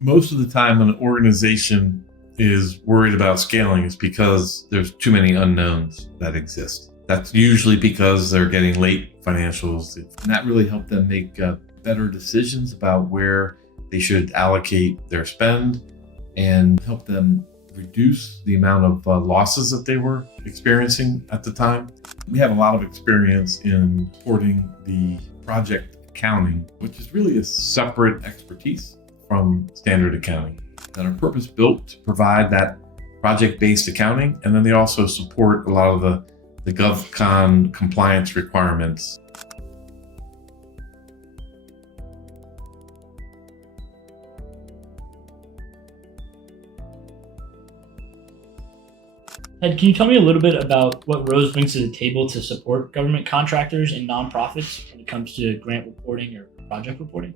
Most of the time when an organization is worried about scaling is because there's too many unknowns that exist. That's usually because they're getting late financials. And that really helped them make better decisions about where they should allocate their spend and help them reduce the amount of losses that they were experiencing at the time. We have a lot of experience in supporting the project accounting, which is really a separate expertise from standard accounting, that are purpose built to provide that project-based accounting. And then they also support a lot of the GovCon compliance requirements. Ed, can you tell me a little bit about what Rose brings to the table to support government contractors and nonprofits when it comes to grant reporting or project reporting?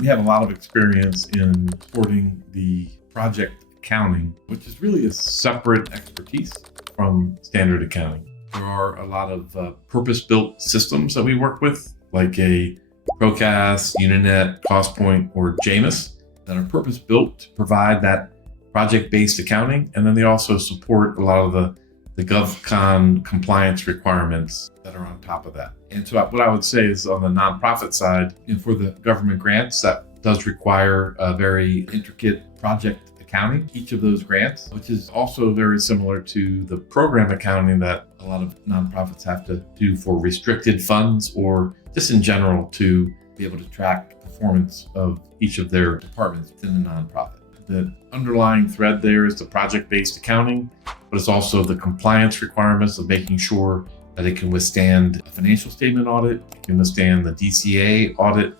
We have a lot of experience in supporting the project accounting, which is really a separate expertise from standard accounting. There are a lot of purpose-built systems that we work with, like a Procast, Uninet, CostPoint, or Janus, that are purpose-built to provide that project-based accounting. And then they also support a lot of the GovCon compliance requirements that are on top of that. And so what I would say is on the nonprofit side, and for the government grants, that does require a very intricate project accounting, each of those grants, which is also very similar to the program accounting that a lot of nonprofits have to do for restricted funds or just in general to be able to track performance of each of their departments within the nonprofit. The underlying thread there is the project-based accounting, but it's also the compliance requirements of making sure that it can withstand a financial statement audit, it can withstand the DCAA audit,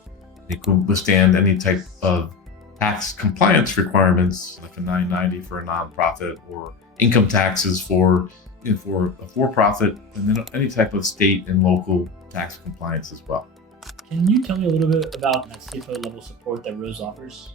it can withstand any type of tax compliance requirements like a 990 for a nonprofit or income taxes for a for-profit, and then any type of state and local tax compliance as well. Can you tell me a little bit about that CFO level support that Rose offers?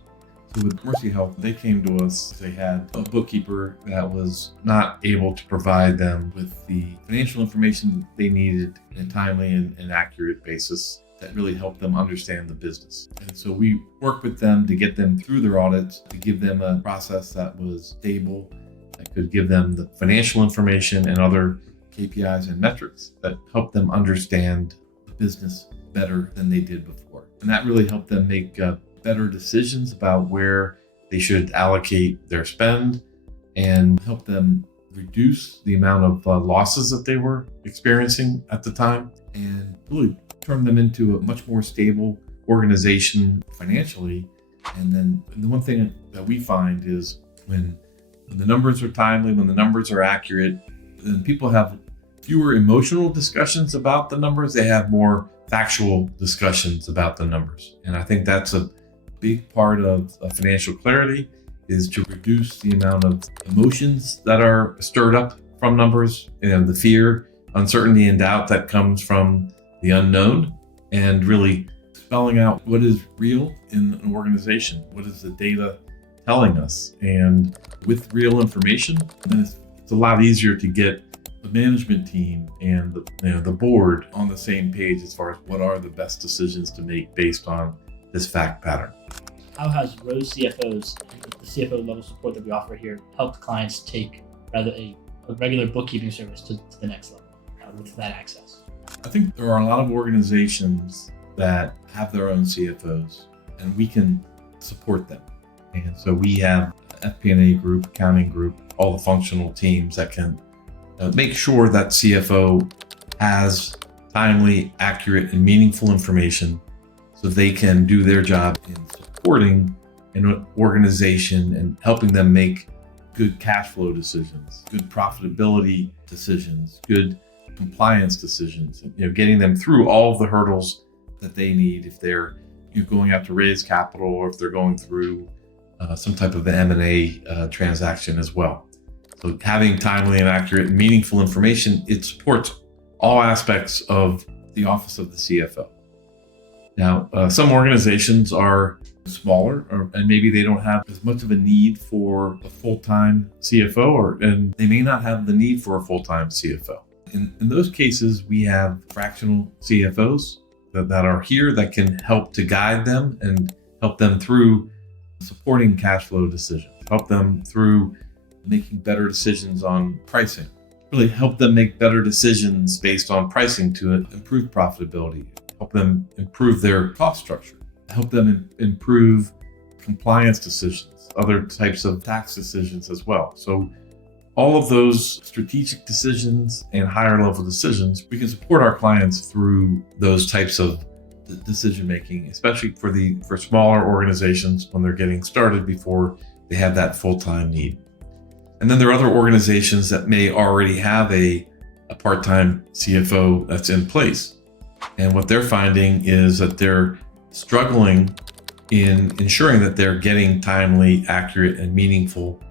So with Mercy Health, they came to us, they had a bookkeeper that was not able to provide them with the financial information that they needed in a timely and accurate basis that really helped them understand the business. And so we worked with them to get them through their audits, to give them a process that was stable, that could give them the financial information and other KPIs and metrics that helped them understand the business better than they did before. And that really helped them make better decisions about where they should allocate their spend and help them reduce the amount of losses that they were experiencing at the time and really turn them into a much more stable organization financially. And then the one thing that we find is when the numbers are timely, when the numbers are accurate, then people have fewer emotional discussions about the numbers. They have more factual discussions about the numbers. And I think that's a big part of financial clarity, is to reduce the amount of emotions that are stirred up from numbers and the fear, uncertainty, and doubt that comes from the unknown, and really spelling out what is real in an organization. What is the data telling us? And with real information, then it's a lot easier to get the management team and the board on the same page as far as what are the best decisions to make based on this fact pattern. How has Rose CFOs and the CFO level support that we offer here helped clients take rather a regular bookkeeping service to the next level with that access? I think there are a lot of organizations that have their own CFOs, and we can support them. And so we have FP&A group, accounting group, all the functional teams that can make sure that CFO has timely, accurate, and meaningful information so they can do their job in supporting an organization and helping them make good cash flow decisions, good profitability decisions, good compliance decisions, getting them through all of the hurdles that they need if they're going out to raise capital or if they're going through some type of M&A transaction as well. So having timely and accurate and meaningful information, it supports all aspects of the office of the CFO. Now, some organizations are smaller, and maybe they don't have as much of a need for a full-time CFO, and they may not have the need for a full-time CFO. In those cases, we have fractional CFOs that are here that can help to guide them and help them through supporting cash flow decisions, help them through making better decisions on pricing, really help them make better decisions based on pricing to improve profitability, help them improve their cost structure, help them improve compliance decisions, other types of tax decisions as well. So all of those strategic decisions and higher level decisions, we can support our clients through those types of decision making, especially for smaller organizations when they're getting started before they have that full-time need. And then there are other organizations that may already have a part-time CFO that's in place. And what they're finding is that they're struggling in ensuring that they're getting timely, accurate, and meaningful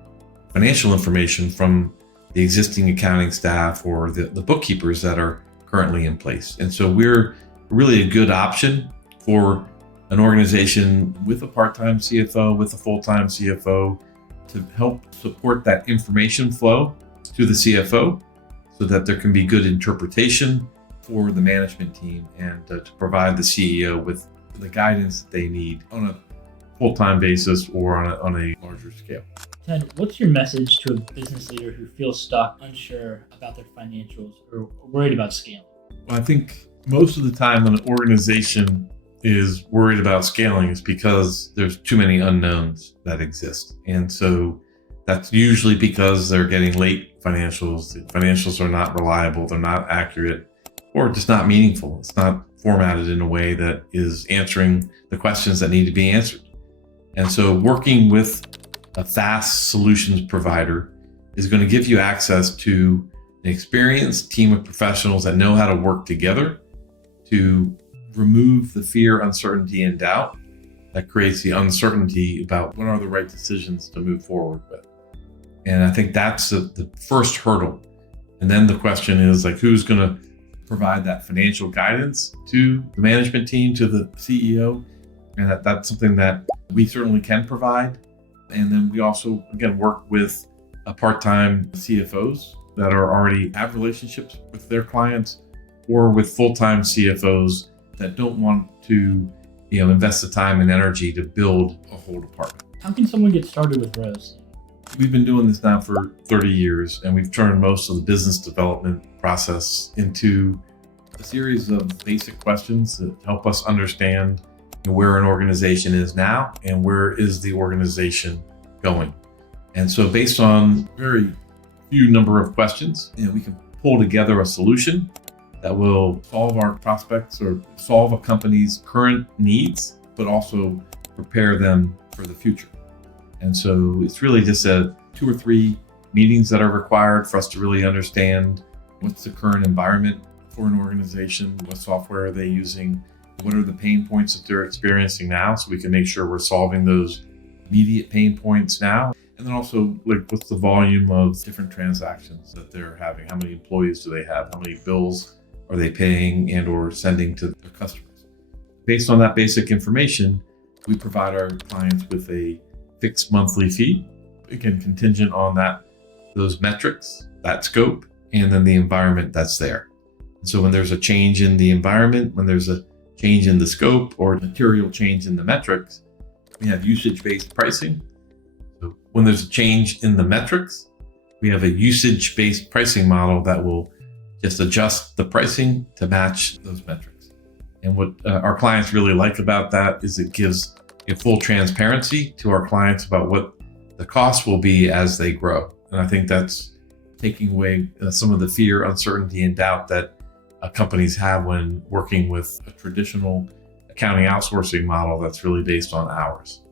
financial information from the existing accounting staff or the bookkeepers that are currently in place. And so we're really a good option for an organization with a part-time CFO, with a full-time CFO, to help support that information flow to the CFO so that there can be good interpretation for the management team and to provide the CEO with the guidance that they need on a full-time basis or on a larger scale. Ted, what's your message to a business leader who feels stuck, unsure about their financials, or worried about scaling? Well, I think most of the time when an organization is worried about scaling is because there's too many unknowns that exist. And so that's usually because they're getting late financials. The financials are not reliable, they're not accurate, or just not meaningful. It's not formatted in a way that is answering the questions that need to be answered. And so working with a fast solutions provider is going to give you access to an experienced team of professionals that know how to work together to remove the fear, uncertainty, and doubt that creates the uncertainty about what are the right decisions to move forward with. And I think that's the first hurdle. And then the question is like, who's going to provide that financial guidance to the management team, to the CEO? And that's something that we certainly can provide. And then we also, again, work with part-time CFOs that already have relationships with their clients, or with full-time CFOs that don't want to, invest the time and energy to build a whole department. How can someone get started with Rose? We've been doing this now for 30 years, and we've turned most of the business development process into a series of basic questions that help us understand where an organization is now and where is the organization going. And so based on very few number of questions, we can pull together a solution that will solve our prospects or solve a company's current needs, but also prepare them for the future. And so it's really just 2 or 3 meetings that are required for us to really understand what's the current environment for an organization, what software are they using, what are the pain points that they're experiencing now, so we can make sure we're solving those immediate pain points now. And then also, like, what's the volume of different transactions that they're having? How many employees do they have? How many bills are they paying and or sending to their customers? Based on that basic information, we provide our clients with a fixed monthly fee, again, contingent on those metrics, that scope, and then the environment that's there. So when there's a change in the environment, when there's a change in the scope or material change in the metrics, we have usage-based pricing. So when there's a change in the metrics, we have a usage-based pricing model that will just adjust the pricing to match those metrics. And what our clients really like about that is it gives full transparency to our clients about what the costs will be as they grow. And I think that's taking away some of the fear, uncertainty, and doubt that companies have when working with a traditional accounting outsourcing model that's really based on hours.